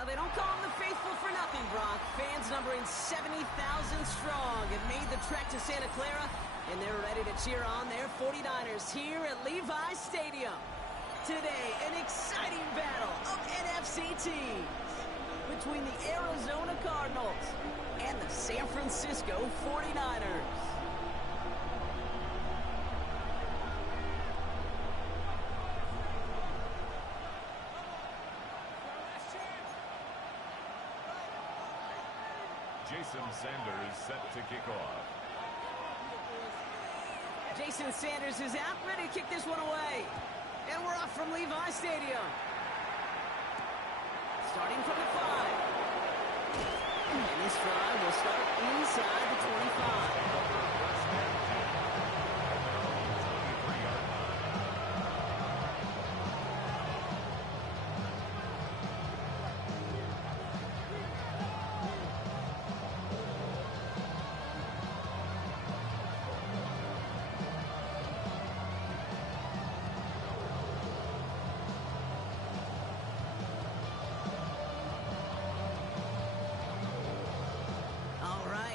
Well, they don't call them the faithful for nothing, Brock. Fans numbering 70,000 strong have made the trek to Santa Clara, and they're ready to cheer on their 49ers here at Levi's Stadium. Today, an exciting battle of NFC teams between the Arizona Cardinals and the San Francisco 49ers. Jason Sanders set to kick off. Jason Sanders is out, ready to kick this one away. And we're off from Levi's Stadium. Starting from the 5. And this drive will start inside the 25.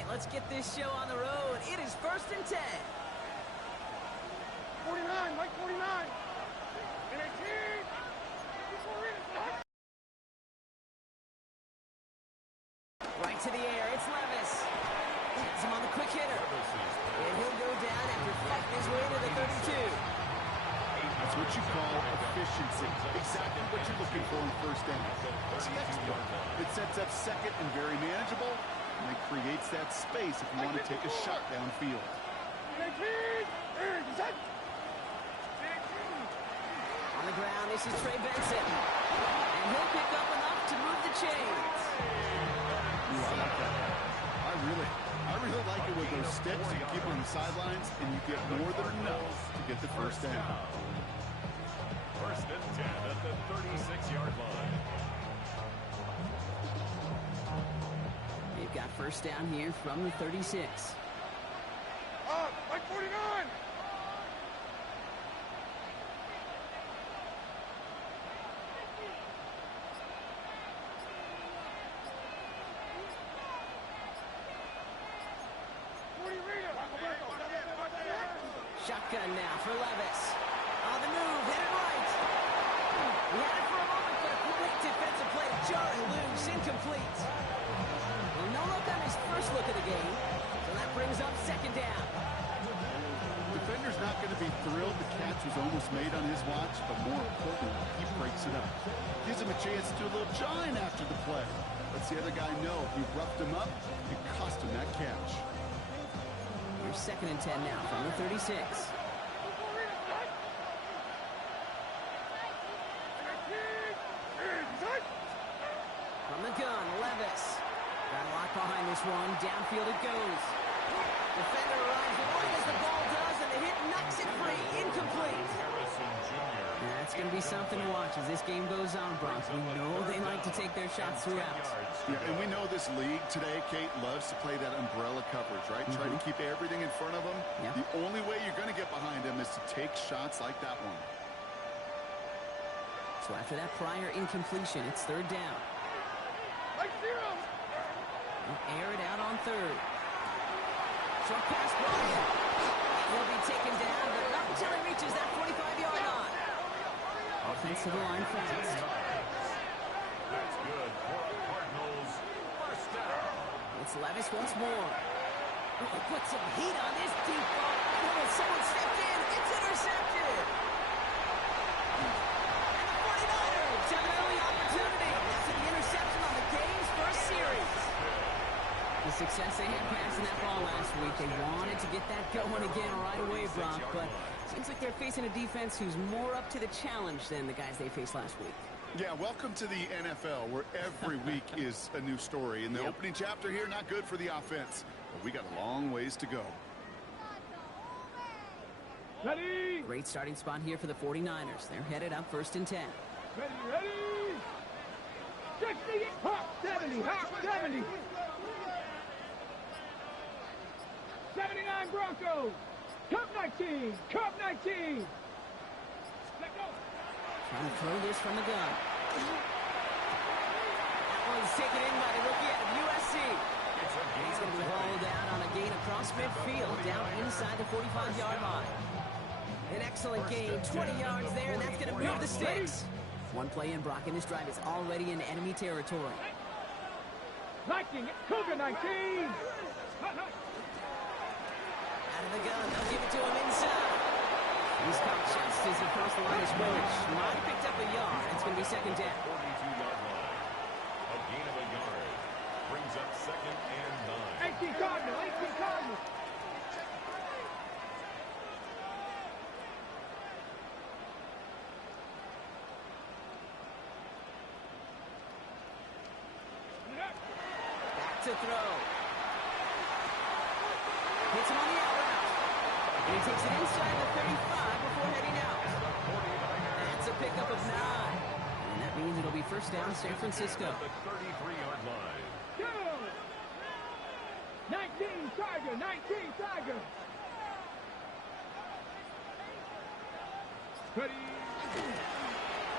Let's get this show on the road. It is 1st and 10. 49, Mike 49. And 18. Right to the air. It's Levis. Hits him on the quick hitter. And he'll go down after fighting his way to the 32. That's what you call efficiency. Exactly what you're looking for in first down. It sets up second and very manageable. And it creates that space if you want to take a shot downfield. On the ground, this is Trey Benson. And he'll pick up enough to move the chains. Ooh, I like that. I really like it with those sticks. You keep on the sidelines, and you get more than enough to get the first down. 1st and 10 at the 36-yard line. They've got first down here from the 36. Mike 49. Shotgun now for Levis. On the move, hit it right. He had it for a moment, but a great defensive play. Jarring loose, incomplete. Well, no look on his first look of the game, so that brings up 2nd down. Defender's not going to be thrilled the catch was almost made on his watch, but more importantly, he breaks it up. Gives him a chance to do a little jawing after the play. Lets the other guy know if you roughed him up, you cost him that catch. Here's 2nd and 10 now from the 36. From the gun, Levis. Got a lock behind this one. Downfield it goes. Defender arrives right as the ball does, and the hit knocks it free. Incomplete. That's going to be something to watch as this game goes on, Brock. We know they like to take their shots throughout. Yeah, and we know this league today, Kate, loves to play that umbrella coverage, right? Try to keep everything in front of them. The only way you're going to get behind them is to take shots like that one. So after that prior incompletion, it's 3rd down. They'll air it out on 3rd. Short pass ball. He'll be taken down, but not until he reaches that 45-yard line. Offensive line fast. That's good for the Cardinals. 1st down. It's Levis once more. Oh, put some heat on this deep ball. Oh, someone stepped in. It's intercepted. And the 49ers have an early opportunity. That's the interception on the game's first series. The success they had passing that ball last week, they wanted to get that going again right away, Brock, but seems like they're facing a defense who's more up to the challenge than the guys they faced last week. Yeah, welcome to the NFL, where every week is a new story. In the opening chapter here, not good for the offense, but we got a long ways to go. Ready. Great starting spot here for the 49ers. They're headed up 1st and 10. Ready. 60, hop, 70, hop, 70. 79 Broncos. Cup 19. Cup 19. Let go. Trying to throw this from the gun. he's taken in by the rookie out of USC. It's a gain He's going to be of 20. hauled down on a gain across midfield, down inside the 45-yard line. An excellent gain, 20 yards there, and that's going to move the sticks. One play in, Brock, and this drive is already in enemy territory. Lightning, Cougar 19. Out of the gun, they'll give it to him inside. He's caught just as he crossed the line of scrimmage. Might have picked up a yard. It's going to be second down. 42-yard line. A gain of a yard. Brings up second and 9. 18 Cardinal, 18 Cardinal. Back to throw. Hits him on the out route. And he takes it inside the 35 before heading out. That's a pickup of 9. And that means it'll be first down San Francisco. The 33-yard line. Go. 19 Tiger, 19 Tiger. Ready.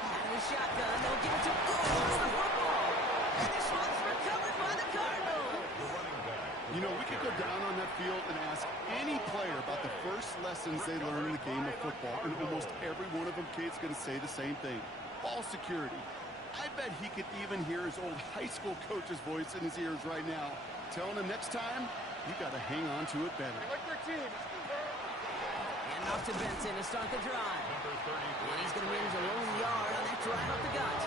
Out of the shotgun, they'll give it to lost the football. And this one's recovered by the Cardinals. The running back. You know, we could go down on that field and ask any player about the first lessons they learned in the game of football, and almost every one of them kids going to say the same thing. Ball security. I bet he could even hear his old high school coach's voice in his ears right now, telling him next time, you got to hang on to it better. And off to Benson to start the drive. Number 33. And he's going to manage a lone yard on that drive up the gut.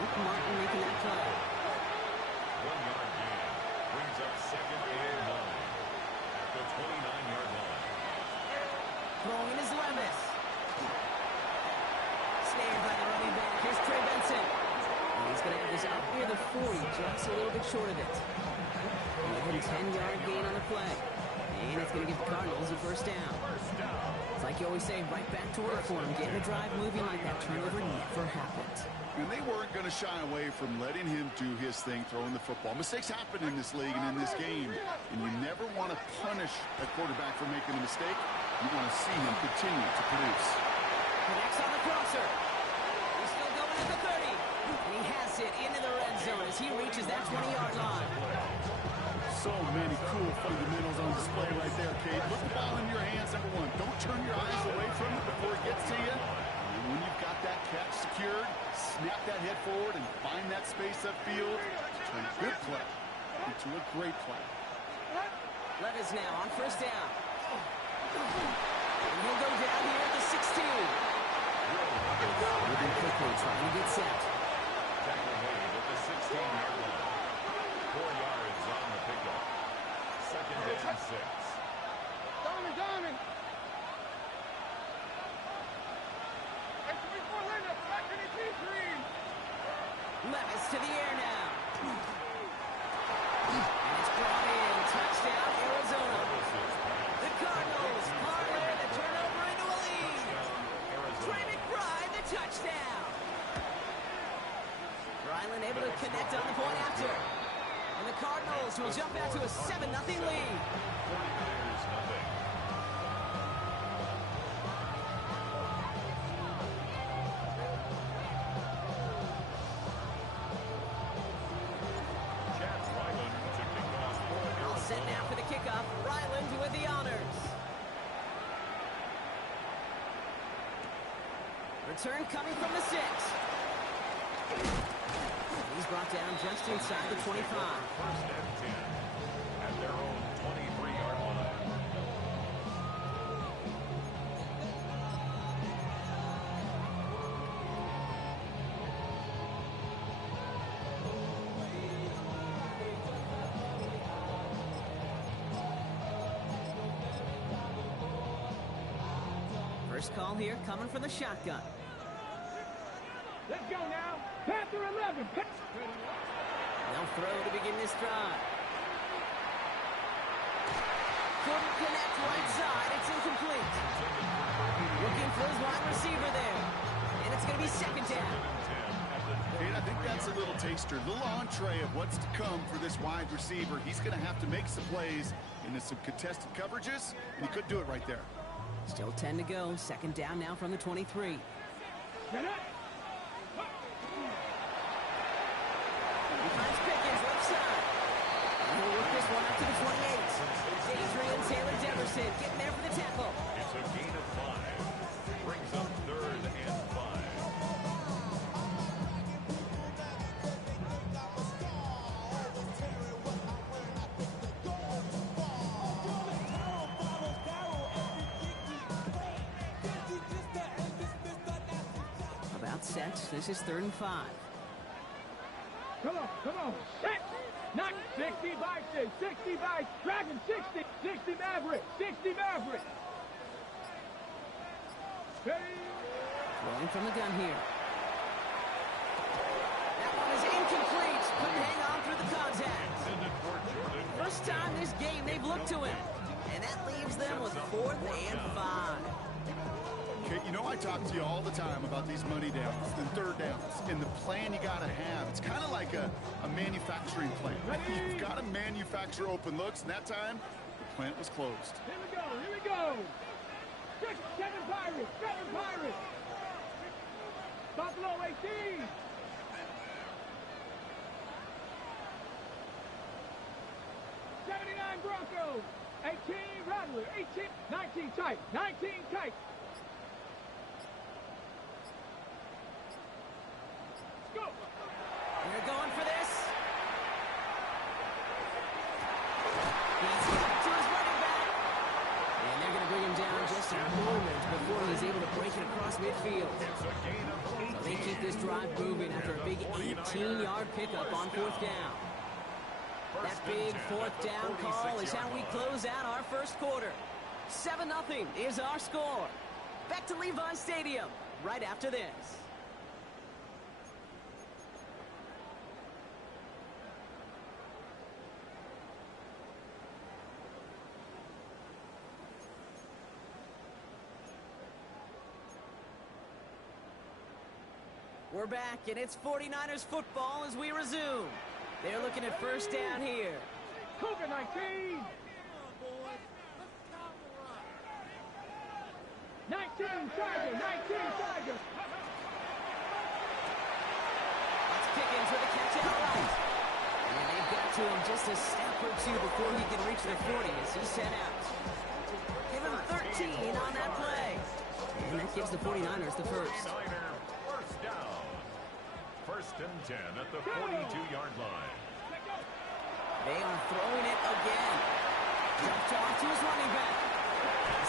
Luke Martin making that play. 1-yard gain. Brings up second and 9. At the 29-yard line. Throwing is Levis. Snared by the running back. Here's Trey Benson. And he's going to have this up near the 40, just a little bit short of it. And a 10-yard gain on the play. And it's going to give the Cardinals a first down. It's like you always say, right back to work for him. Getting the drive moving like that turnover never happened. And they weren't going to shy away from letting him do his thing, throwing the football. Mistakes happen in this league and in this game, and you never want to punish a quarterback for making a mistake. You want to see him continue to produce. Connects on the crosser. He's still going at the 30. And he has it into the red zone as he reaches that 20-yard line. So many cool fundamentals on display right there, Kate. Put the ball in your hands, number one. Don't turn your eyes away from it before it gets to you. And when you've got that catch secured, snap that head forward and find that space upfield to turn a good play into a great play. Levis now on first down. And he'll go down here at the 16. Moving quickly, trying to get set. Tackle made at the 16-yard line. 4 yards on the pickup. Second and 6. Diamond. Levis to the air now. And it's brought in. Touchdown, Arizona. The Cardinals parlay the turnover into a lead. Trey McBride, the touchdown. Ryland able to connect on the point after. And the Cardinals will jump out to a 7-0 lead. 49ers nothing. Chad Ryland to kick off for All set Arizona. now for the kickoff. Ryland with the honors. Return coming from the 6. He's brought down just inside the 25. First and 10 at their own 23-yard line. First call here coming from the shotgun. Let's go now. Panther 11. They'll throw to begin this drive. Couldn't connect right side. It's incomplete. Looking for his wide receiver there. And it's going to be second down. Kate, I think that's a little taster, a little entree of what's to come for this wide receiver. He's going to have to make some plays into some contested coverages, and he could do it right there. Still 10 to go. Second down now from the 23. He finds Pickens left side. And he'll work this one out to the 28. Adrian Taylor-Deverson getting there for the tackle. It's a gain of 5. Brings up 3rd and 5. About set. This is 3rd and 5. Come on. Set. Not 60 by 6. 60 by Dragon. 60. 60 Maverick. 60 Maverick. Ready. Rolling from the gun here. That one is incomplete. Couldn't hang on through the contact. Intended for Jordan. First time this game they've looked to him. And that leaves them with 4th and 5. Okay, you know I talk to you all the time about these money downs and third downs and the plan you got to have. It's kind of like a manufacturing plant. You've got to manufacture open looks, and that time the plant was closed. Here we go. 7 Pirates. Buffalo 18. 79 Broncos. 18 Rattler. 18. 19 tight. 19 tight. Go. They're going for this. He's got to his running back. And they're going to bring him down just a moment before he's able to break it across midfield. It's a gain of So they keep this drive moving after a big 18-yard pickup on 4th down. That big 4th down call is how we close out our first quarter. 7-0 is our score. Back to Levi Stadium right after this. We're back, and it's 49ers football as we resume. They're looking at first down here. Cougar 19. 19 Tiger. That's Pickens with a catch out right. And they've got to him just a step or two before he can reach the 40 as he's sent out. Give him 13 on that play. And that gives the 49ers the first. 49er first down. 1st and 10 at the 42-yard line. They are throwing it again. Dropped off to his running back.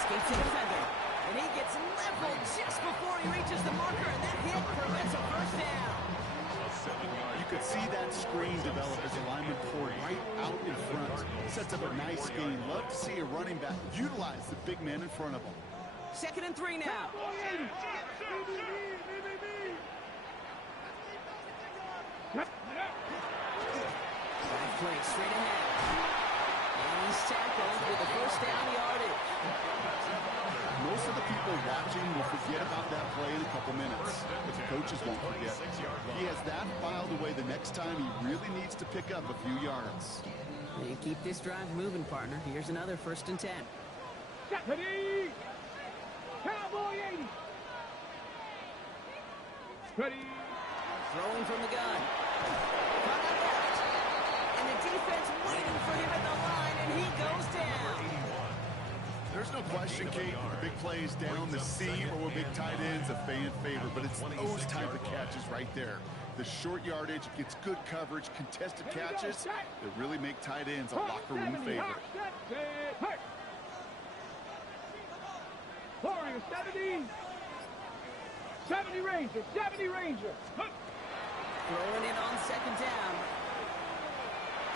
Escapes the defender. And he gets leveled just before he reaches the marker. And that hit prevents a first down. A 7-yard. You could see that screen develop as the lineman poured right out in front. Sets up a nice game. Love to see a running back utilize the big man in front of him. 2nd and 3 now. Play straight ahead. And he's tackled with the first down yardage. Most of the people watching will forget about that play in a couple minutes, but the coaches won't forget. He has that filed away the next time he really needs to pick up a few yards. They keep this drive moving, partner. Here's another 1st and 10. Ready. Cowboy 80. Ready. Throwing from the gun. Caught out left. And the defense waiting for him at the line, and he goes down. There's no question, Kate, the big plays down the seam or with big tight ends, a fan favorite, but it's those type of catches right there. The short yardage gets good coverage, contested catches that really make tight ends a locker room favorite. Warrior 70. 70 Ranger. 70 Ranger. Throwing it on 2nd down.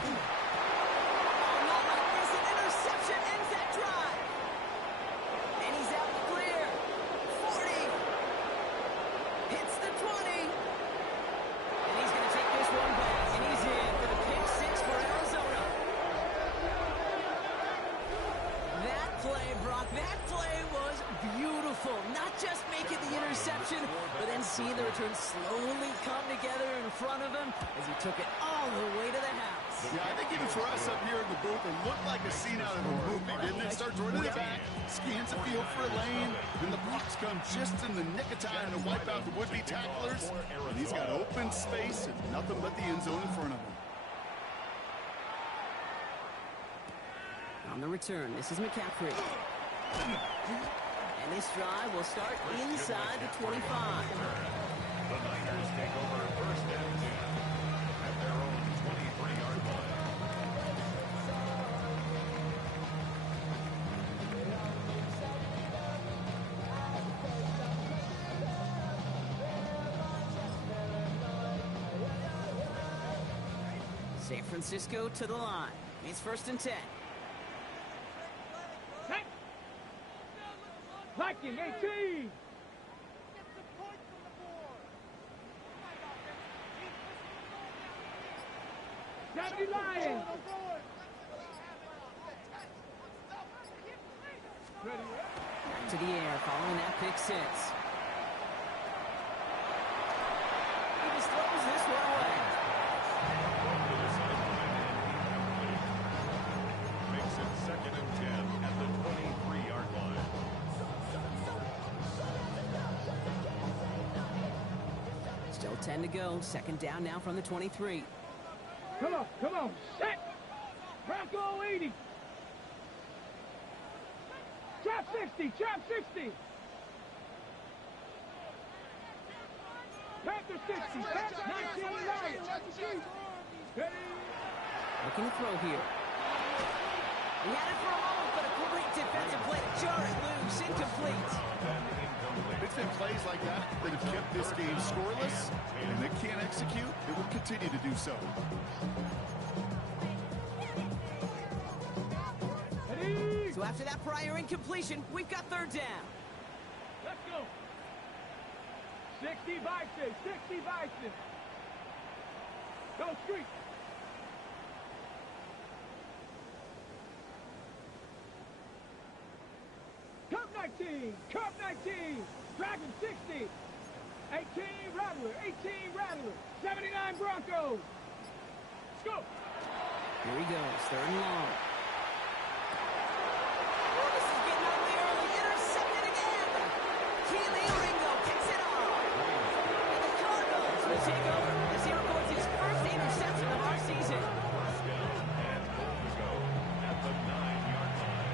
Oh, no, it's an interception. Ends that drive. And he's out clear. 40. Hits the 20. And he's going to take this one back. And he's in for the pick 6 for Arizona. That play, Brock, that play was beautiful. Not just making the interception, but then seeing the return slowly come together in front of him as he took it all the way to the house. Yeah, I think even for us up here in the booth, it looked like a scene out of a movie, didn't it? Starts running it back, scans gets a feel for a lane, and the blocks come just in the nick of time to wipe out the would-be tacklers. And he's got open space and nothing but the end zone in front of him. On the return, this is McCaffrey. And this drive will start inside the 25. The Niners take over first and 10 at their own 23-yard line. San Francisco to the line. It's first and 10. Viking 18. Deputy Lions. Back to the air following that pick six. He just throws this one away. Makes it second and 10 at the 23-yard line. Still 10 to go. Second down now from the 23. Come on, set. Bronco 80. Trap 60, trap 60. Panther 60, Panther 19 Lions. Looking to throw here. He had it for a moment, but a great defensive play to jar it loose. Incomplete. It's been plays like that that have kept this game scoreless, and they can't execute. It will continue to do so. So after that prior incompletion, we've got third down. Let's go. 60 Bison, 60 Bison. Go street. Cup 19, Cup 19. Dragon 60. 18 Rattler, 18 Rattler. 79 Broncos. Let's go. Here he goes, third and long. Oh, this is getting ugly early. Intercepted again. Keely Ringo picks it off. And the Cardinals will take over. This here records his first interception of our season. First down and goal to go at the 9-yard line.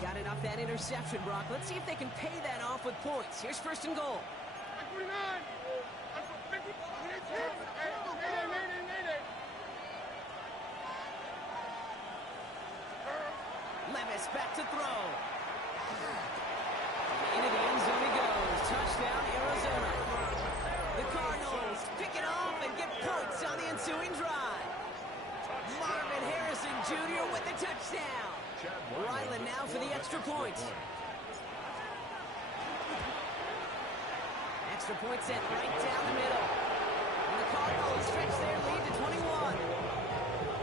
Got it off that interception, Brock. Let's see if they can pay that off with points. Here's first and goal. Levis back to throw. Into the end zone he goes. Touchdown, Arizona. The Cardinals pick it off and get points on the ensuing drive. Marvin Harrison Jr. with the touchdown. Ryland now for the extra point. Extra point sent right down the middle. And the Cardinals stretch their lead to 21.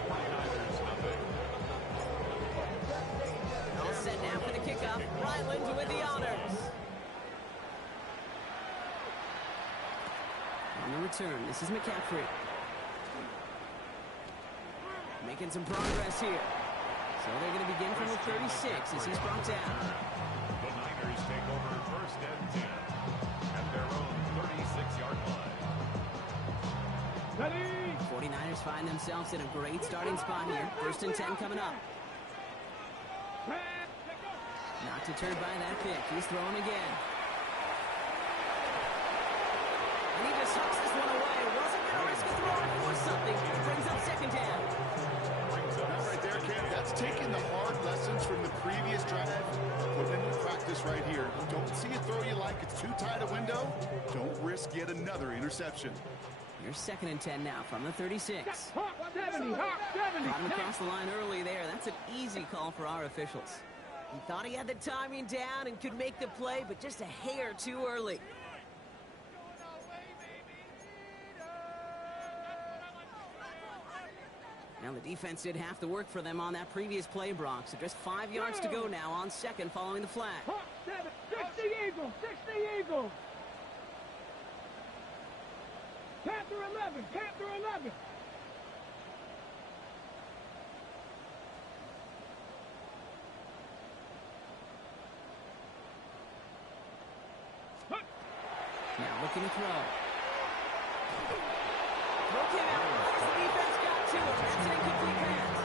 49ers nothing. All set now for the kickoff. Ryland with the honors. On the return, this is McCaffrey. Making some progress here. So they're going to begin from the 36 as he's brought down. The Niners take over first and 10 at their own 36-yard line. Ready? 49ers find themselves in a great starting spot here. First and 10 coming up. Not deterred by that pick. He's throwing again. And he just hucks this one away. Wasn't going to risk a throw or force something. Brings up second down. That right there, Cam, that's taking the hard lessons from the previous drive, put it into practice right here. Don't see a throw you like it's too tight a window. Don't risk yet another interception. Here's second and 10 now from the 36. Hawk 70, Hawk 70. Got him across the line early there. That's an easy call for our officials. He thought he had the timing down and could make the play, but just a hair too early. Now the defense did half the work for them on that previous play, Brock. So just 5 yards to go now on second following the flag. Hawk 7, 60 Eagle, 60 Eagle. 11. Panther 11. Now looking to throw. Throw came out. What has the defense got to him? That's an incomplete pass.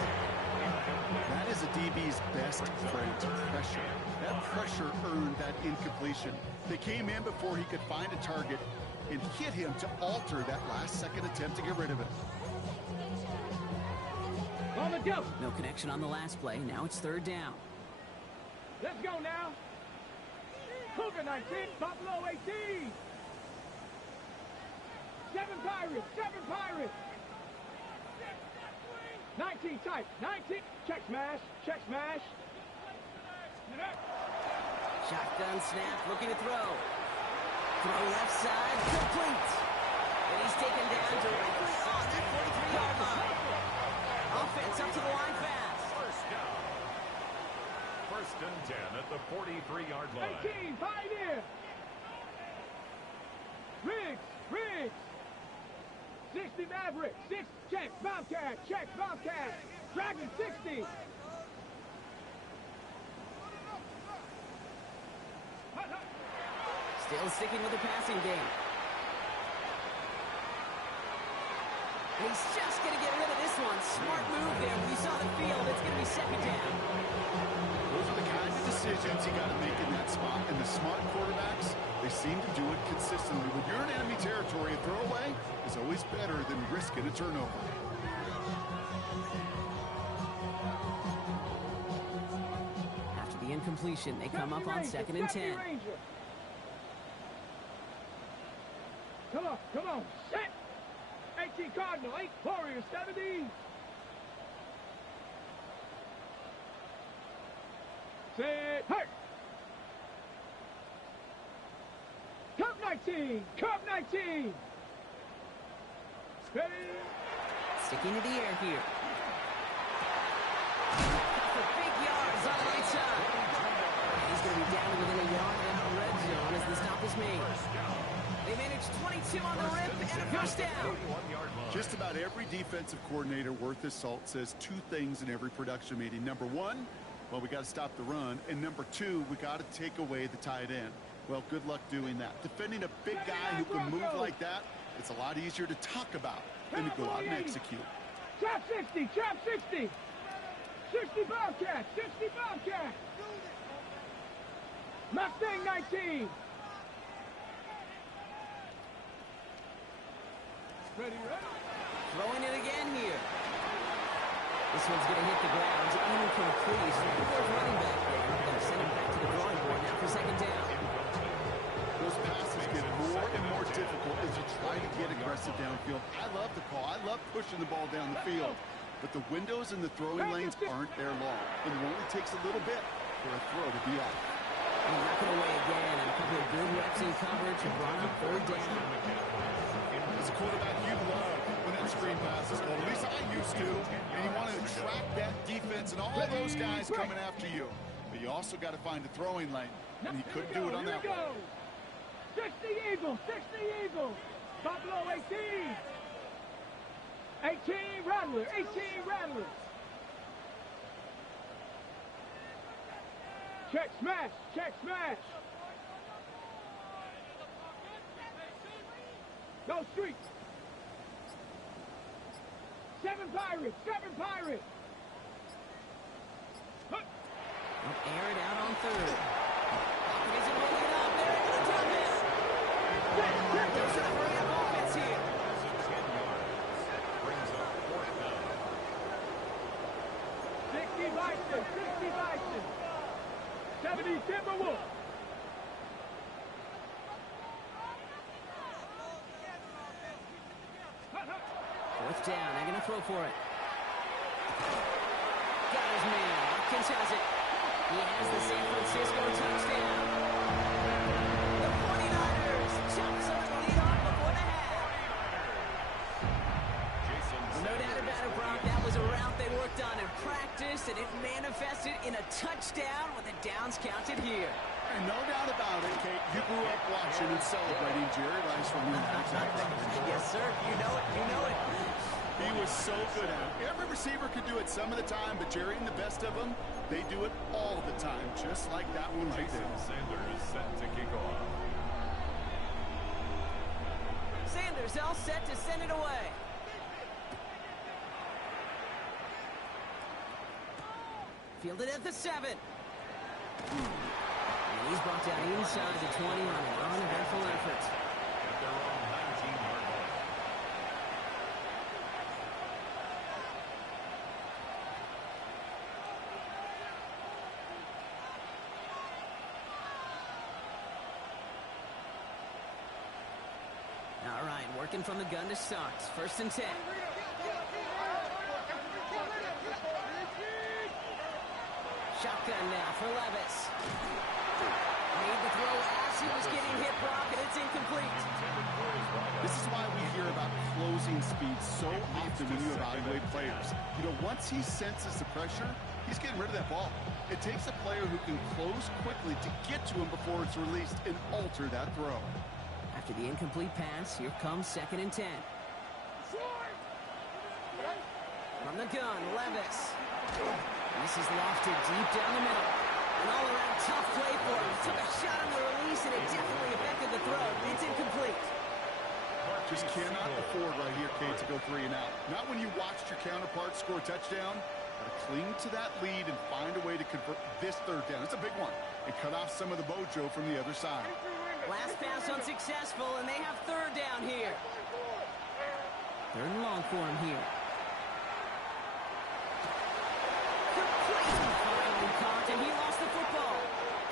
That is a DB's best friend, pressure. That pressure earned that incompletion. They came in before he could find a target and hit him to alter that last-second attempt to get rid of it. On the go. No connection on the last play. Now it's third down. Let's go now. Cougar 19. Buffalo 18. 7 Pirates. 7 Pirates. 19 tight. 19. Check smash. Check smash. Shotgun snap. Looking to throw. Throw left side. Complete. And he's taken down directly on that 43-yard line. Offense up to the line fast. First down. First and 10 at the 43-yard line. 18. Pioneer. Riggs. Riggs. 60 Maverick. 6. Check. Bobcat. Check. Bobcat. Dragon 60. Still sticking with the passing game. And he's just going to get rid of this one. Smart move there. When you saw the field, it's going to be second down. Those are the kinds of decisions you got to make in that spot. And the smart quarterbacks, they seem to do it consistently. When you're in enemy territory, a throwaway is always better than risking a turnover. After the incompletion, they come up on second and 10. Come on, come on, set! 18 Cardinal, 8 Warriors, 70. Set, hurt! Cup 19, Cup 19! Ready? Sticking to the air here. For big yards on the right side. He's going to be down within a yard in the red zone as the stop is made. They managed 22 on the rip and a first down. Just about every defensive coordinator worth his salt says two things in every production meeting. Number one, well, we got to stop the run. And number two, we got to take away the tight end. Well, good luck doing that. Defending a big guy who can move like that, it's a lot easier to talk about than to go out and execute. Trap 60, trap 60. 60 Bobcat, 60 Bobcat. Mustang 19. Ready, ready. Throwing it again here. This one's going to hit the ground. Incomplete. Fourth running back there. They're going to send him back to the drawing board now for second down. Those passes get more and more difficult as you try to get aggressive downfield. I love the call. I love pushing the ball down the field. But the windows in the throwing lanes aren't there long. And it only takes a little bit for a throw to be off. And knocking away again. And a couple of good reps in coverage and brought up third down. As a quarterback, you love when that screen pass is called. At least I used to. And you want to track that defense and all those guys coming after you. But you also got to find the throwing lane. And he couldn't do it on that one. 60 Eagles, 60 Eagles. Buffalo 18. 18 Rattler, 18 Rattler. Check smash, check smash. Go street. 7 Pirates, 7 Pirates. Air it out on third. He's rolling it up. They're able to drop it. There's an hurry up offense here. 10 yards. Brings up fourth down. 60 Bison, 60 Bison. 70 Timberwolves. Fourth down. They're going to throw for it. Got his man. Watkins has it. He has the San Francisco touchdown. The 49ers jumps on the lead off before the half. No doubt about it, Brock. That was a route they worked on in practice, and it manifested in a touchdown with the downs counted here. And no doubt about it, Kate, You grew up watching and celebrating Jerry Rice from the Yes, sir. You know it. You know it. He was so good at it. Every receiver could do it some of the time, but Jerry and the best of them, they do it all the time, just like that one right there. Sanders set to kick off. Sanders all set to send it away. Fielded at the 7. And he's brought down inside the 20 on an uneventful effort. At their own 19-yard line. All right, working from the gun to start. 1st and 10. Shotgun now for Levis. Made the throw as he was getting hit, Brock, and it's incomplete. This is why we hear about closing speed so often when you evaluate players. You know, once he senses the pressure, he's getting rid of that ball. It takes a player who can close quickly to get to him before it's released and alter that throw. After the incomplete pass, here comes 2nd and 10. From the gun, Levis. This is lofted deep down the middle. An all-around tough play for him. Took a shot on the release, and it definitely affected the throw. It's incomplete. Just cannot afford right here, Kate, to go 3 and out. Not when you watched your counterpart score a touchdown. Got to cling to that lead and find a way to convert this 3rd down. It's a big one. And cut off some of the mojo from the other side. Last pass unsuccessful, and they have 3rd down here. 3rd and long for him here. Completely finally caught, and he lost the football.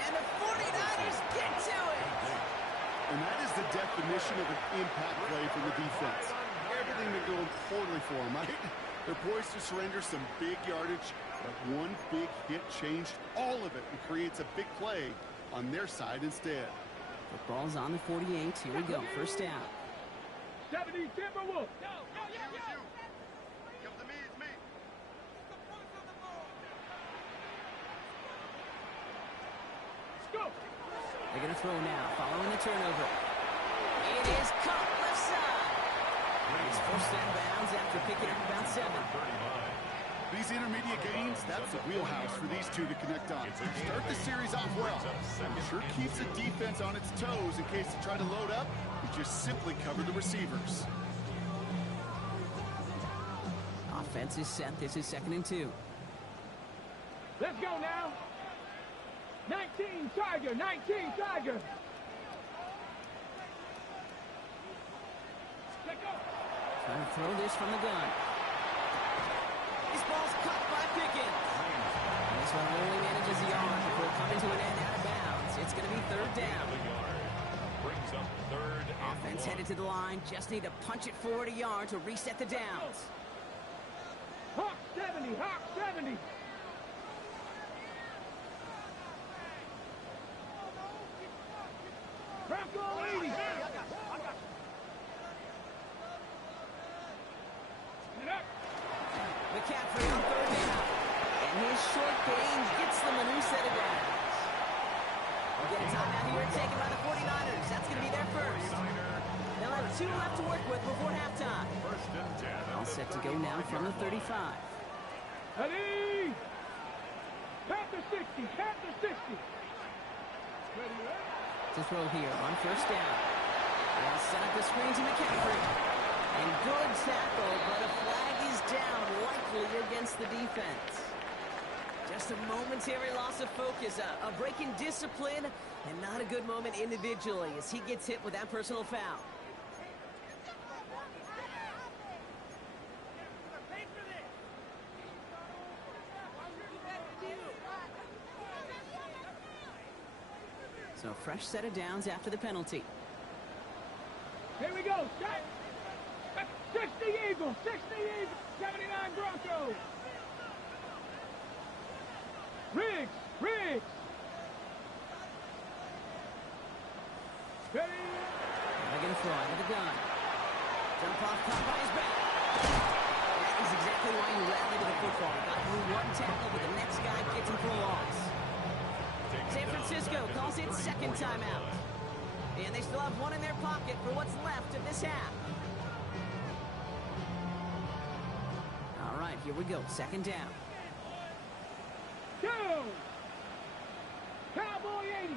And the 49ers get to it. And that is the definition of an impact play from the defense. Everything been going poorly for them, right? They're poised to surrender some big yardage, but one big hit changed all of it and creates a big play on their side instead. Football's on the 48. Here we go. 1st down. 70 Timberwolves. They're going to throw now, following the turnover. It is caught left side. It's forced out of bounds after picking up about 7. These intermediate gains, that's the wheelhouse for these two to connect on. Start the series off well. It sure keeps the defense on its toes in case they try to load up. You just simply cover the receivers. Offense is set. This is 2nd and 2. Let's go now. 19 Tiger, 19 Tiger. Trying to throw this from the gun. This ball's caught by Pickens. This one only manages the yard before coming to an end out of bounds. It's going to be 3rd down. Brings up 3rd and Offense 1. headed to the line. Just need to punch it forward a yard to reset the downs. Hawk 70, Hawk 70. Bronco 80. McCaffrey on 3rd down. And his short gain gets them a new set of downs. We get a timeout here taken by the 49ers. That's going to be their first. They'll have 2 left to work with before halftime. 1st and 10. All set to go now from the 35. Ready? Panther 60, Panther 60. To throw here on 1st down. They'll set up the screen to McCaffrey. And good tackle, but a flag is down, likely against the defense. Just a momentary loss of focus, a break in discipline, and not a good moment individually as he gets hit with that personal foul. So fresh set of downs after the penalty. Here we go. 60 Eagles, 60 Eagles, 79 Broncos. Riggs. Ready. They're going to throw out of the gun. Jump off, caught by his back. That is exactly why you rally to the football. Got through 1 tackle, but the next guy gets him for a loss. San Francisco calls it 2nd timeout. And they still have one in their pocket for what's left of this half. All right, here we go. Second down. Go! Cowboy 80.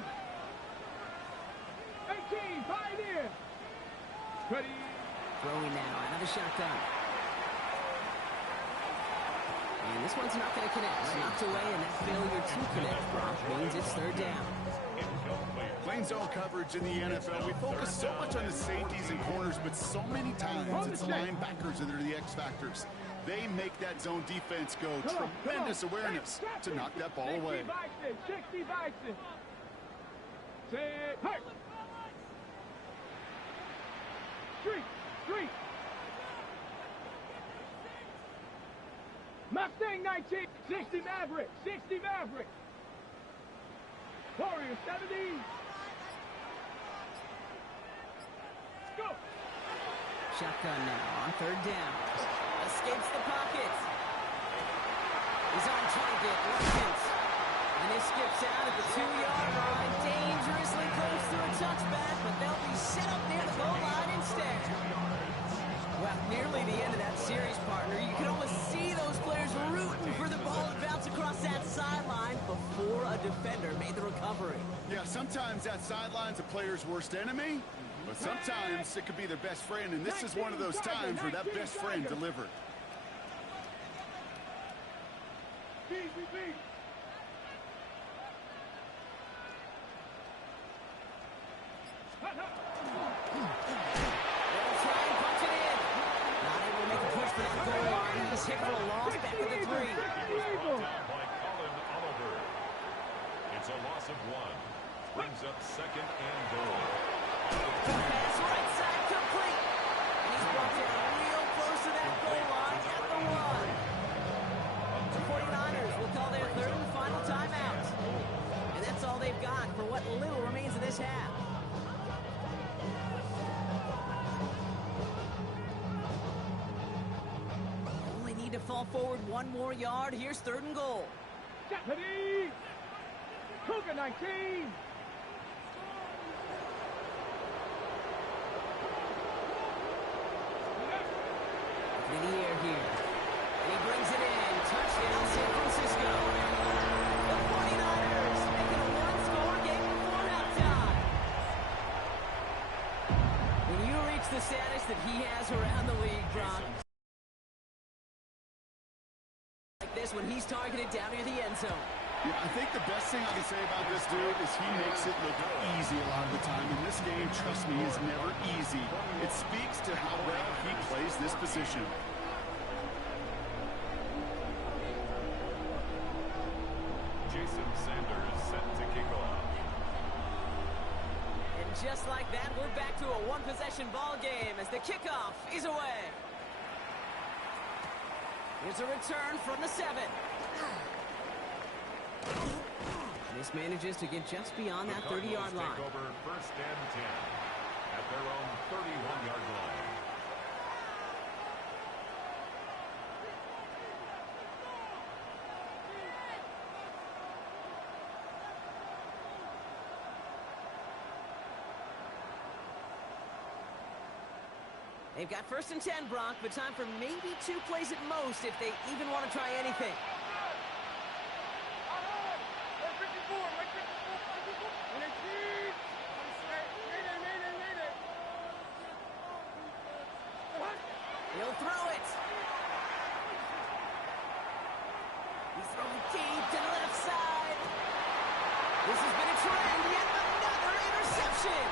18, Pioneer. Ready. Throwing now out of the shotgun. And this one's not going to connect. Knocked away, and that failure to connect, Brock, means it's third down. Plain zone coverage in the NFL. We focus so much on the safeties and corners, but so many times it's the linebackers that are the X factors. They make that zone defense go. Tremendous awareness to knock that ball away. 60 Bison. Set. Hey. Street. Mustang 19. 60 Maverick. Warrior 70. Go. Shotgun now on third down. Escapes the pocket. He's on target. Watkins. And he skips out at the 2-yard line. Dangerously close to a touchback, but they'll be set up near the goal line instead. Well, nearly the end of that series, partner. You can almost see those players rooting for the ball to bounce across that sideline before a defender made the recovery. Yeah, sometimes that sideline's a player's worst enemy, but sometimes it could be their best friend, and this is one of those times where that best friend delivered. Hit for a loss back at the 3. It's a loss of 1. Brings up second and goal. Pass right side complete. And he's brought down real close to that goal line at the 1. The 49ers will call their third and final timeout. And that's all they've got for what little remains of this half. To fall forward one more yard. Here's third and goal. Deputy! Cougar 19! In the air here. And he brings it in. Touchdown, San Francisco. The 49ers making a one-score game before halftime. When you reach the status that he has around the league, Brock, when he's targeted down near the end zone. Yeah, I think the best thing I can say about this dude is he makes it look easy a lot of the time. And this game, trust me, is never easy. It speaks to how well he plays this position. Jason Sanders set to kick off. And just like that, we're back to a one-possession ball game as the kickoff is away. Here's a return from the 7. This manages to get just beyond that 30-yard line. Take over first and 10 at their own 31-yard line. They've got first and 10, Brock, but time for maybe 2 plays at most if they even want to try anything. He'll throw it. He's throwing deep to the left side. This has been a trend. Yet another interception.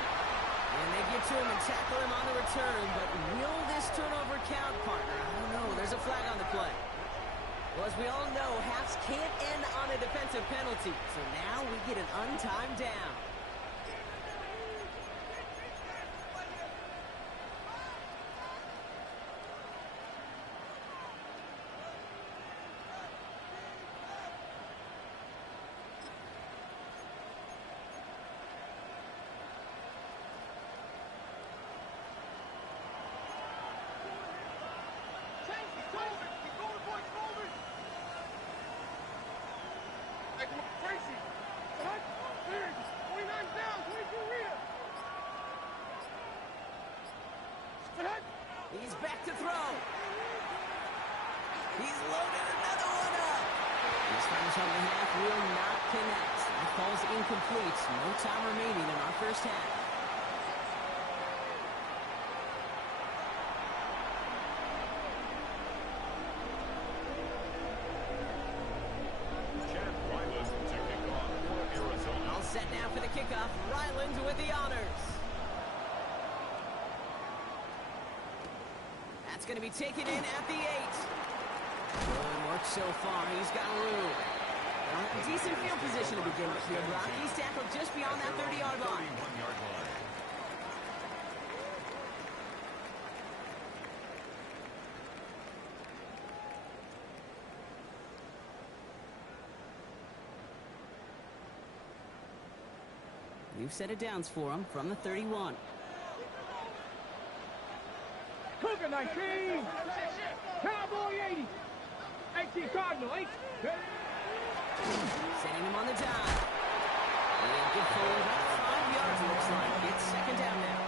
And they get to him and tackle him on the return, but will this turnover count, partner? I don't know. There's a flag on the play. Well, as we all know, halves can't end on a defensive penalty, so now we get an untimed down. He's back to throw. He's loaded another one up. His first on the half will not connect. That falls incomplete. No time remaining in our first half. All set now for the kickoff. Ryland with the honors. That's going to be taken in at the 8. Good work so far. He's got room. They'll have decent field position to begin with here, Brock. He's tackled just beyond that 30-yard line. New set of downs for him from the 31. Cougar 19. Cowboy 80. 18 Cardinal 8. Setting him on the dime. And good forward about 5 yards, looks like. It's second down now.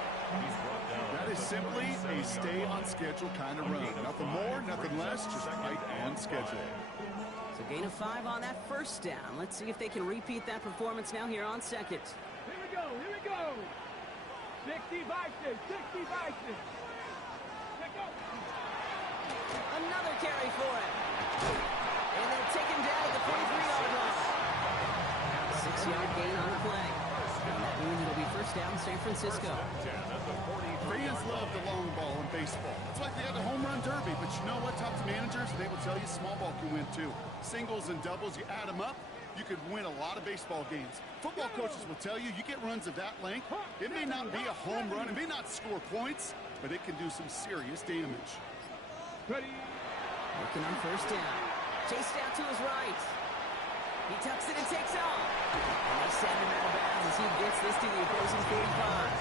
That is simply a stay-on-schedule kind of run. Nothing more, nothing less, just right on schedule. So gain of 5 on that first down. Let's see if they can repeat that performance now here on second. Here we go. Here we go. 60 Vikings. 60 Vikings. Another carry for him. And they'll take him down at the 43-yard line. 6-yard gain on the play. And that means it'll be first down San Francisco. Fans love the long ball in baseball. It's like they got the home run derby, but you know what? Talk to managers, they will tell you small ball can win too. Singles and doubles, you add them up, you could win a lot of baseball games. Football coaches will tell you, you get runs of that length, it may not be a home run, it may not score points, but it can do some serious damage. Ready. Looking on first down. Chased out to his right. He tucks it and takes off. And they send him out of bounds as he gets this to the opposing 45.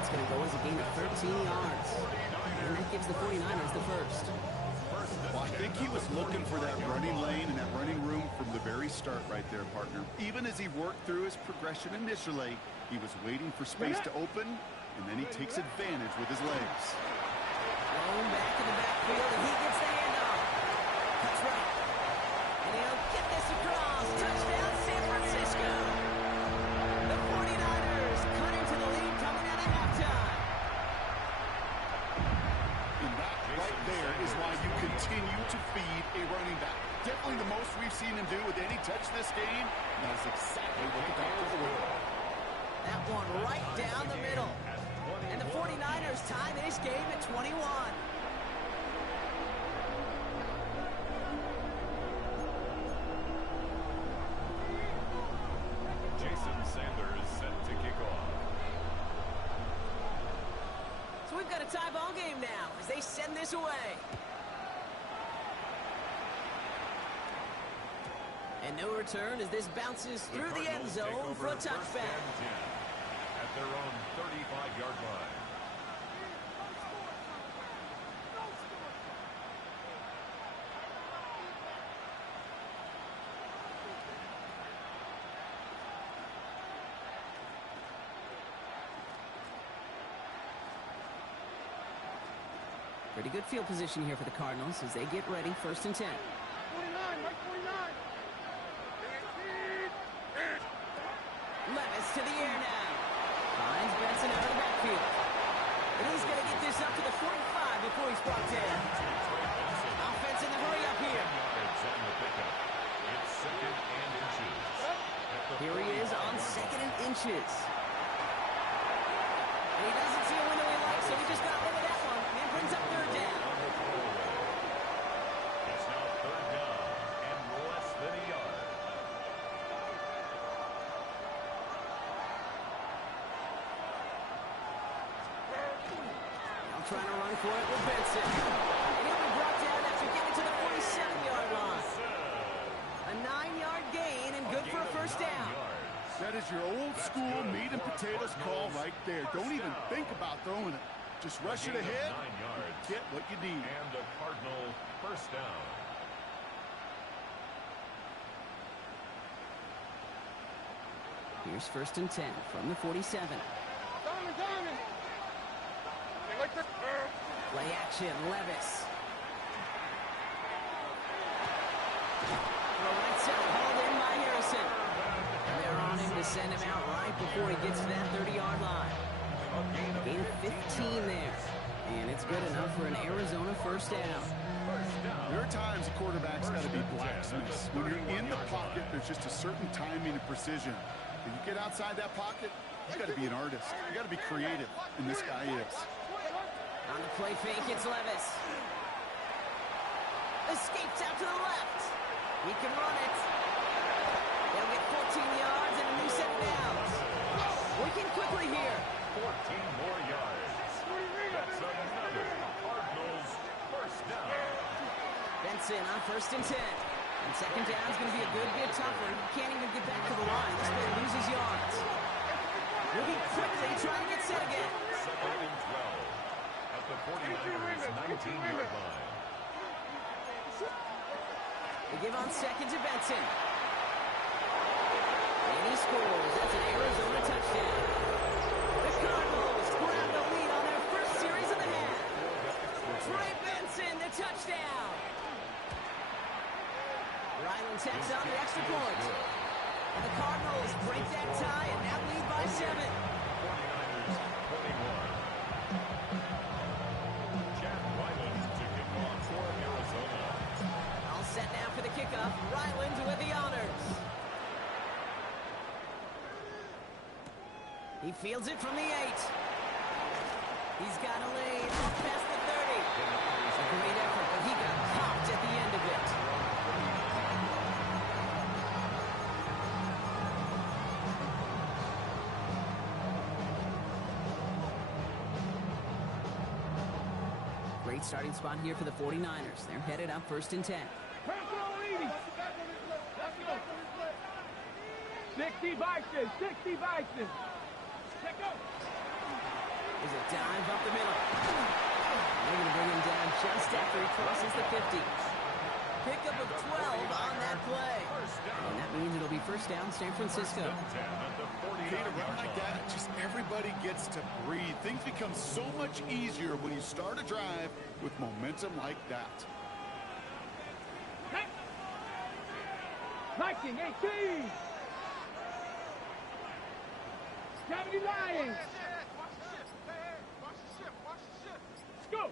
That's going to go as a gain of 13 yards. And that gives the 49ers the first. Well, I think he was looking for that running lane and that running room from the very start right there, partner. Even as he worked through his progression initially, he was waiting for space to open, and then he takes advantage with his legs. Thrown back in the backfield, and he gets the handoff. That's right. And he'll get this across. Touchdown, San Francisco. The 49ers cutting to the lead coming out of halftime. And that right there is why you continue to feed a running back. Definitely the most we've seen him do with any touch this game. That is exactly what the doctor ordered. That one right down the middle. And the 49ers tie this game at 21. Jason Sanders set to kick off. So we've got a tie ball game now as they send this away. And no return as this bounces through the end zone for a touchback. At their own 35-yard line. Pretty good field position here for the Cardinals as they get ready, first and 10. 49, Mike 49. Levis to the air now. Finds Benson out of the backfield. And he's going to get this up to the 45 before he's brought down. Offense in the hurry up here. It's second and inches. Here he is on second and inches. And he doesn't see a window he likes, so he just got rid of that one. And brings up third down. It's now third down and less than a yard. Now trying to run for it with Benson. And he'll be brought down after getting to the 47-yard line. A 9-yard gain and good for a first down. That is your old school meat and potatoes call right there. Don't even think about throwing it. Just rush it ahead, 9 yards. get what you need. And a Cardinal first down. Here's first and 10 from the 47. Diamond. They like the Play action, Levis. Right side, hauled in by Harrison. And they're on him to send him out right before he gets to that 30-yard line. Gain of 15 there. And it's good enough for an Arizona first down. There are times a quarterback's got to be blacksmiths. When you're in the pocket, there's just a certain timing and precision. When you get outside that pocket, you got to be an artist. You got to be creative, and this guy is. On the play fake, it's Levis. Escapes out to the left. He can run it. They'll get 14 yards and a new set of downs. Working quickly here. 14 more yards. That's another Cardinals first down. Benson on 1st and 10. And second down is going to be a good bit tougher. He can't even get back to the line. This play loses yards. Moving quickly, trying to get set again. 2nd and 12. At the 49ers' 19-yard line. They give on 2nd to Benson. And he scores. That's an Arizona touchdown. The Cardinals grab the lead on their first series of the half. Trey Benson, the touchdown. Ryland tacks on the extra point. And the Cardinals break that tie and now lead by 7. 49ers 21. Jack Ryland to kick off for Arizona. All set now for the kickoff. Ryland with the honors. He fields it from the 8. He's got a lead off past the 30. A great effort, but he got popped at the end of it. Great starting spot here for the 49ers. They're headed up 1st and 10. 60 Vikings, 60 Vikings. Check out. There's a dive up the middle. They're going to bring him down just after he crosses the 50. Pickup of 12 on that play. And that means it'll be first down San Francisco. Okay, to run like that, just everybody gets to breathe. Things become so much easier when you start a drive with momentum like that. Viking 18. 70 Lions. Go.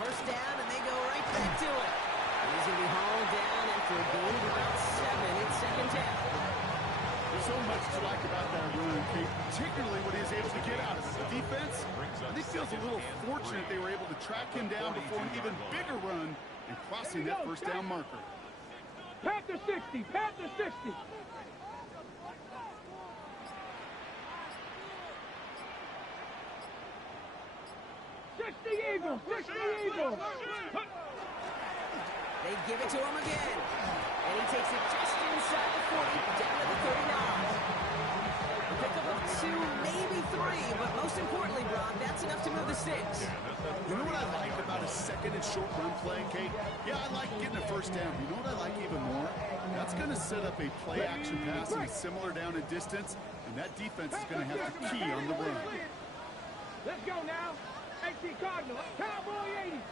First down, and they go right back to it. And he's going to be hauled down after a gain of about 7. It's second down. There's so much to like about that run, Kate, particularly what he was able to get out of it. The defense, I think, feels a little fortunate they were able to track him down before an even bigger run and crossing that first down marker. Panther 60, Panther 60. Eagles, 60 Eagles. They give it to him again. And he takes it just inside the 40, down to the 39. A pickup of 2, maybe 3, but most importantly, Brock, that's enough to move the sticks. You know what I like about a second and short run play, Kate? Yeah, I like getting a first down. You know what I like even more? That's going to set up a play action pass and similar down and distance, and that defense is going to have to key on the run. Let's go now. 18 Cardinal, Cowboy 80.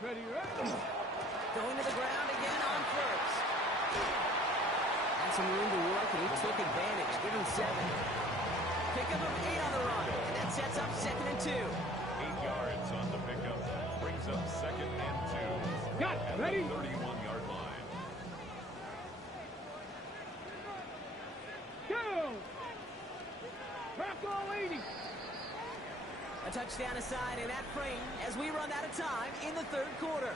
Ready, ready. Going to the ground again on first. Had some room to work, and he took advantage. Give him 7. Pickup of 8 on the run. And that sets up 2nd and 2. 8 yards on the pickup. Brings up 2nd and 2. Got it. At Ready? the 31-yard line. Bronco 80. A touchdown aside in that frame as we run out of time in the 3rd quarter.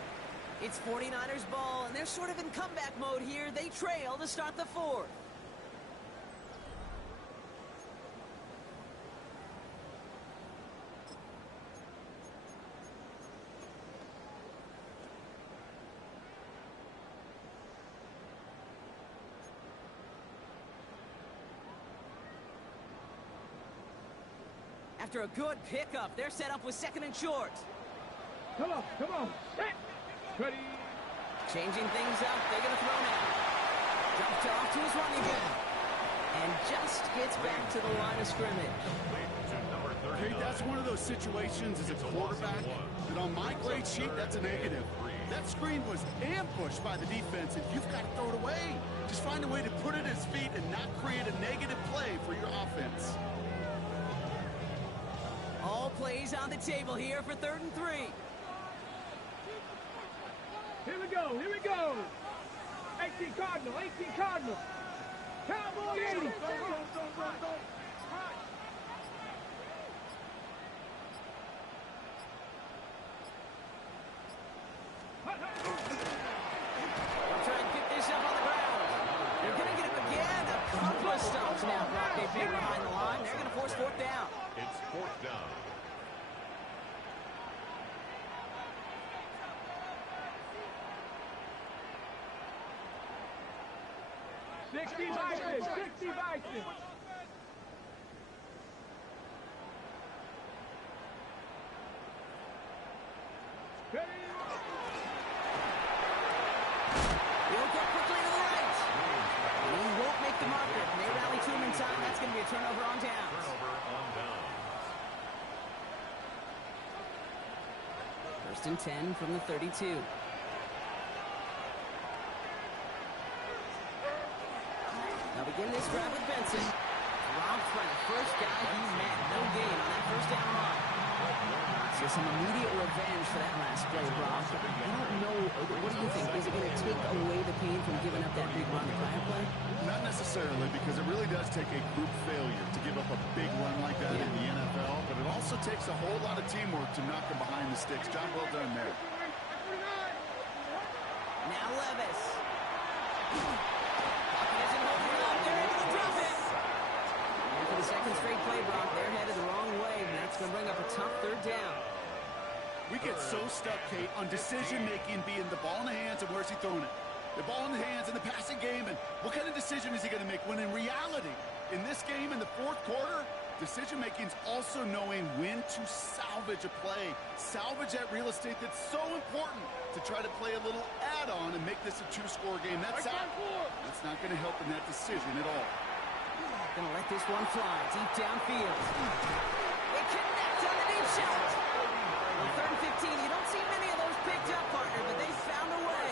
It's 49ers ball, and they're sort of in comeback mode here. They trail to start the 4th. After a good pickup, they're set up with 2nd and short. Come on, come on. Set. Ready. Changing things up, they're going to throw now. Dumped off to to his run again. And just gets back to the line of scrimmage. Okay, that's one of those situations as a quarterback that on my grade sheet, that's a negative. That screen was ambushed by the defense, and you've got to throw it away. Just find a way to put it at his feet and not create a negative play for your offense. All plays on the table here for 3rd and 3. Here we go, here we go. 18 Cardinal, 18 Cardinal. Cowboy 80. Go. They'll try and get this up on the ground. They're going to get him again. A couple of stops now. Brock, they've been behind the line. They're going to force 4th down. It's 4th down. Sixty Bison. He'll go quickly to the right. He won't make the marker. They rally to him in time. That's going to be a turnover on downs. Turnover on downs. 1st and 10 from the 32. Now begin this drive with Benson. Dropped by the first guy he met. No gain on that 1st down run. So some immediate revenge for that last play, Rob. I don't know. What do you think? Is it going to take away the pain from giving up that big run the prior play? Not necessarily, because it really does take a group failure to give up a big run like that in the NFL, but it also takes a whole lot of teamwork to knock them behind the sticks. John, well done there. Now Levis. Isn't holding up. They're able to drop it. And for the 2nd straight play, Brock, they're headed the wrong way, and that's going to bring up a tough 3rd down. We get so stuck, Kate, on decision-making being the ball in the hands and where's he throwing it. The ball in the hands in the passing game, and what kind of decision is he going to make? When in reality, in this game, in the 4th quarter, decision-making is also knowing when to salvage a play. Salvage that real estate that's so important to try to play a little add-on and make this a 2-score game. That's not going to help in that decision at all. Going to let this one fly deep downfield. They connect on the deep shot. On 3rd and 15, you don't see many of those picked up, partner, but they found a way.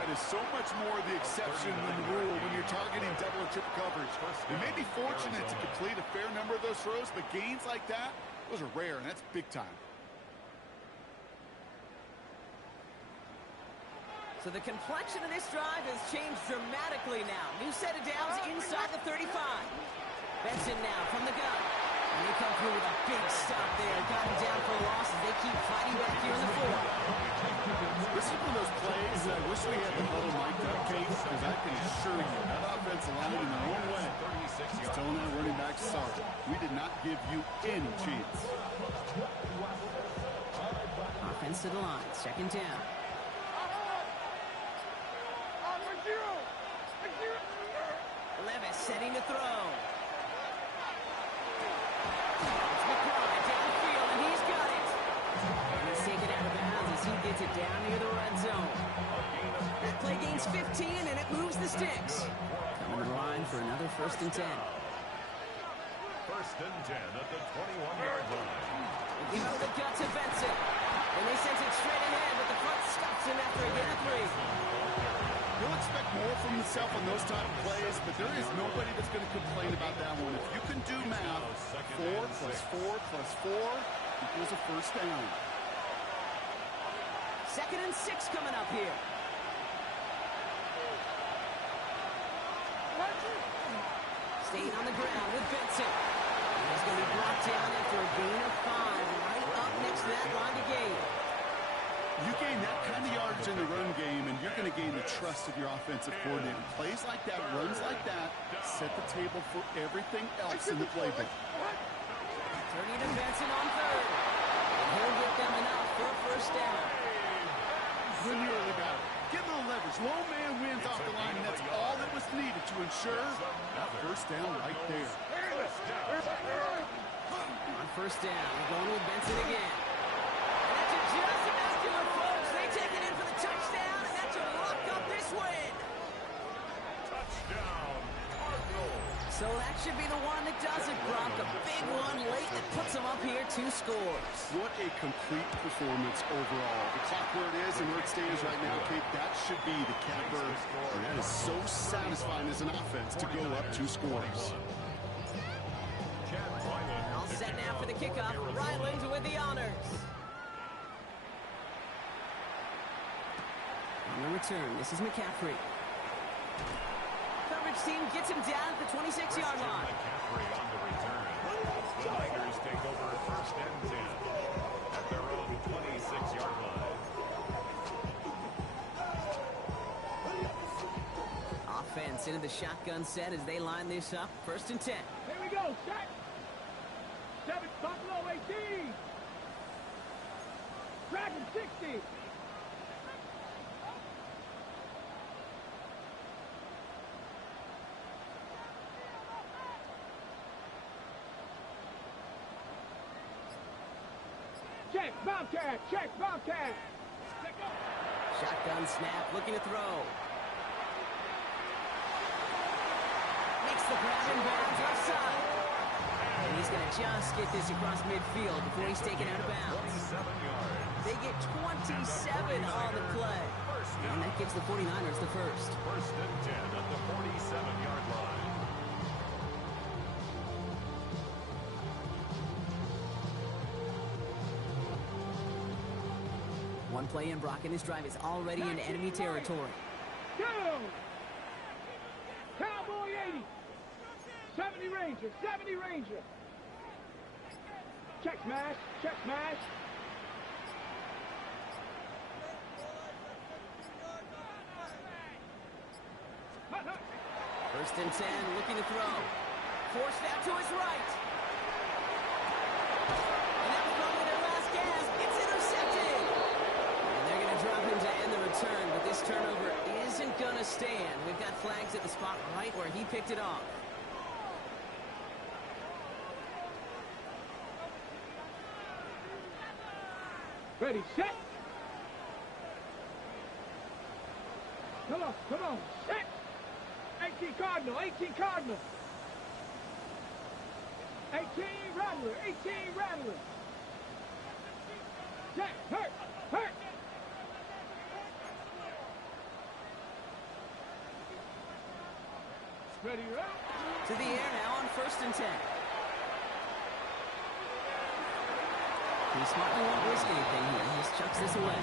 That is so much more the exception than the rule when you're targeting double or triple coverage. You may be fortunate to complete a fair number of those throws, but gains like that, those are rare, and that's big time. So the complexion of this drive has changed dramatically now. New set of downs inside the 35. Benson now from the gun. And they come through with a big stop there. Got him down for a loss as they keep fighting back here in the 4th. This is one of those plays that I wish we had the huddle mic'd up, Kate, because I can assure you that offensive line in their own way is telling that running back, sorry, we did not give you any chance. Offense to the line. 2nd down. Levis setting to throw. It's McBride downfield, and he's got it. And he's taken out of bounds as he gets it down near the red zone. That play gains 15, and it moves the sticks. Coming to the line for another 1st and 10. 1st and 10 at the 21-yard line. They give out the gut to Benson. And they send it straight ahead, but the front stops him after a gain of 3. You'll expect more from yourself on those type of plays, but there is nobody that's going to complain about that one. If you can do math, 4 plus 4 plus 4 equals a 1st down. 2nd and 6 coming up here. Staying on the ground with Benson. He's going to be brought down after a gain of 5, right up next to that line to gain. You gain that kind of yardage in the run game, and you're going to gain the trust of your offensive coordinator. Plays like that, runs like that, set the table for everything else in the playbook. Turning to Benson on 3rd. And he'll get them enough for a 1st down. Good early battle. Get a little leverage. Low man wins off the line, and that's all that was needed to ensure that 1st down right there. On 1st down, going with Benson again. And that's just about to it, folks. They take it in for the touchdown, and that's a lock up this win. Touchdown. So that should be the one that does it, Brock. A big one late that puts them up here 2 scores. What a complete performance overall. The clock where it is and where it stands right now, Kate, that should be the capper. And that is so satisfying as an offense to go up 2 scores. All set now for the kickoff. Ryland with the honors. On the return, this is McCaffrey. Coverage team gets him down at the 26-yard line. McCaffrey on the return. The Niners take over 1st and 10 at their own 26-yard line. Offense into the shotgun set as they line this up. 1st and 10. Here we go, set. 7, Buffalo 18. Dragon 60. Check, Bobcat, check, Bobcat. Shotgun snap, looking to throw. Makes the grab in bounds left side. And he's going to just get this across midfield before he's taken out of bounds. 27 yards. They get 27 on the play. And that gives the 49ers the first. 1st and 10 at the 47-yard line. One play in, Brock, and his drive is already in enemy territory. Go! Cowboy 80. 70 Ranger, 70 Ranger. Check smash, check smash. First and 10, looking to throw. Forced out to his right. And that was probably their last gasp. It's intercepted. And they're going to drop him to end the return, but this turnover isn't going to stand. We've got flags at the spot right where he picked it off. Ready, set. Come on, set. 18 Cardinal, 18 Cardinal. 18 Rattler, 18 Rattler. Set, hurt. Ready, right? To the air now on 1st and 10. He smartly won't risk anything here. He just chucks this away.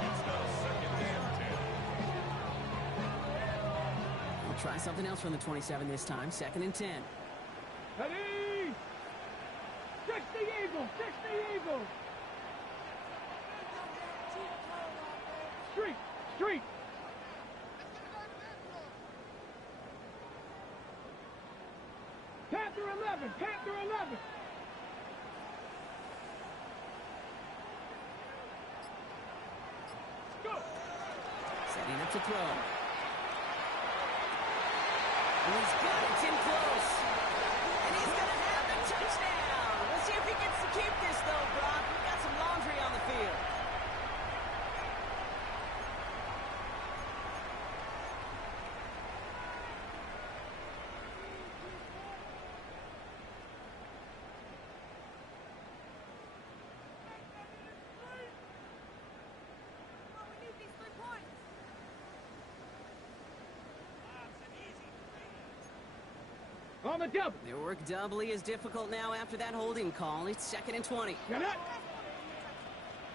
It's now 2nd and 10. We'll try something else from the 27 this time. 2nd and 10. Ready? 60 Eagles, 60 Eagles. Street. Panther 11, Panther 11. Go. Setting up to throw. And he's got it. It's in close. And he's going to have the touchdown. We'll see if he gets to keep this, though, Brock. We've got some laundry on the field. On the double. Their work doubly is difficult now after that holding call. It's 2nd and 20. Get it.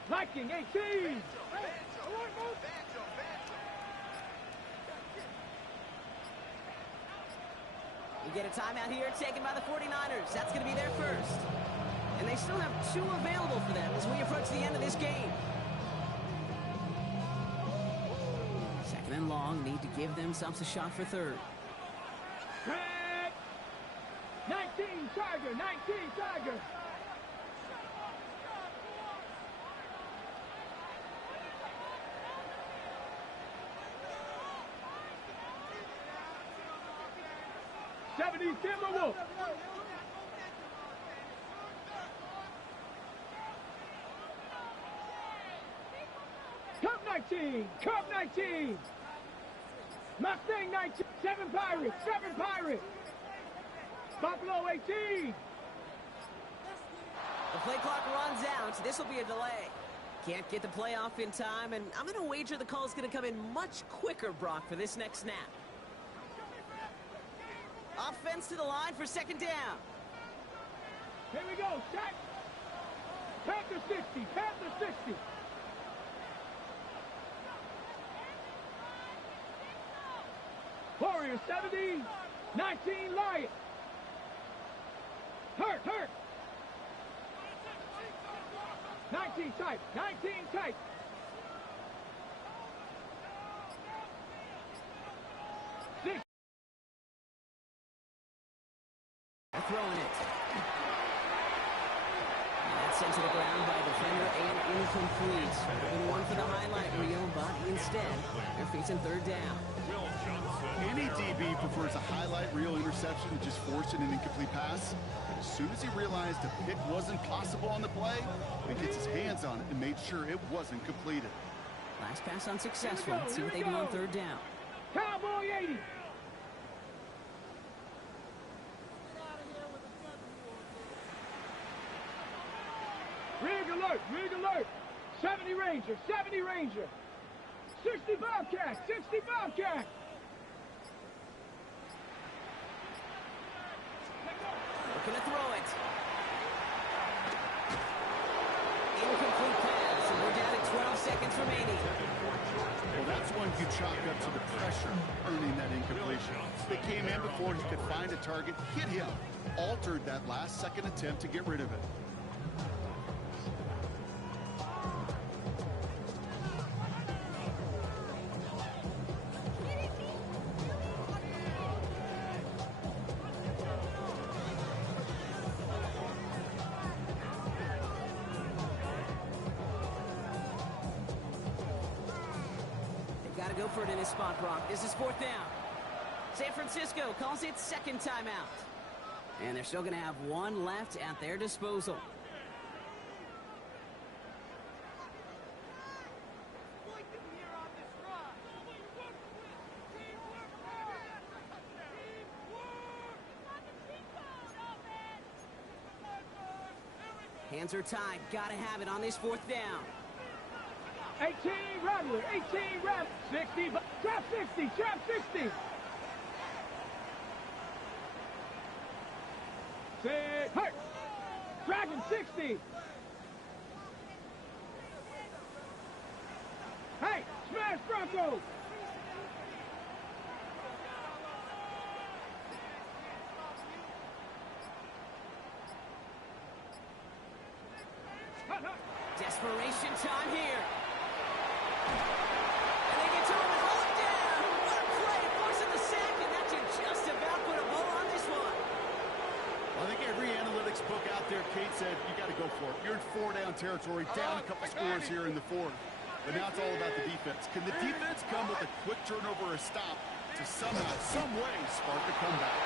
Viking 18. We get a timeout here taken by the 49ers. That's going to be their first. And they still have 2 available for them as we approach the end of this game. 2nd and long. Need to give themselves a shot for 3rd. Red. 19 Tiger, 19 Tiger. Timberwolf. Cup 19. Mustang 19. 7 Pirates, 7 Pirates. Buffalo 18. The play clock runs out, so this will be a delay. Can't get the play off in time, and I'm going to wager the call's going to come in much quicker, Brock, for this next snap. Offense to the line for second down. Here we go, set. Panther 60, Panther 60. Warriors 70, 19 Lions. Hurt. 19 tight, 19 tight. Six. They're throwing it. That's sent to the ground by a defender and incomplete. And one for the highlight reel, but instead, they're facing third down. Will Johnson. Any DB prefers a highlight reel interception to just forcing an incomplete pass. But as soon as he realized a pick wasn't possible on the play, he gets his hands on it and made sure it wasn't completed. Last pass unsuccessful. Let's see what they do on third down. Cowboy 80. Rig alert. 70 Ranger, 70 Ranger. 60 Bobcat, 60 Bobcat. Looking to throw it. Incomplete pass, and we're down at 12 seconds remaining. Well, that's one you chalk up to the pressure earning that incompletion. They came in before he could find a target, hit him, altered that last-second attempt to get rid of it. Got to go for it in his spot, Brock. This is fourth down. San Francisco calls it second timeout. And they're still going to have one left at their disposal. Hands are tied. Got to have it on this fourth down. 18 Rattler, 18 Rattler. 60, trap 60, trap 60. Six, hurt. Dragon 60. Hey, smash Broncos. Desperation time here. And they get to him and hold him down. What a play, forcing the sack, and that should just about put a bow on this one. I think every analytics book out there, Kate said, you got to go for it. You're in four-down territory, down a couple scores here in the fourth. But now it's all about the defense. Can the defense come with a quick turnover or stop to somehow, some way, spark a comeback?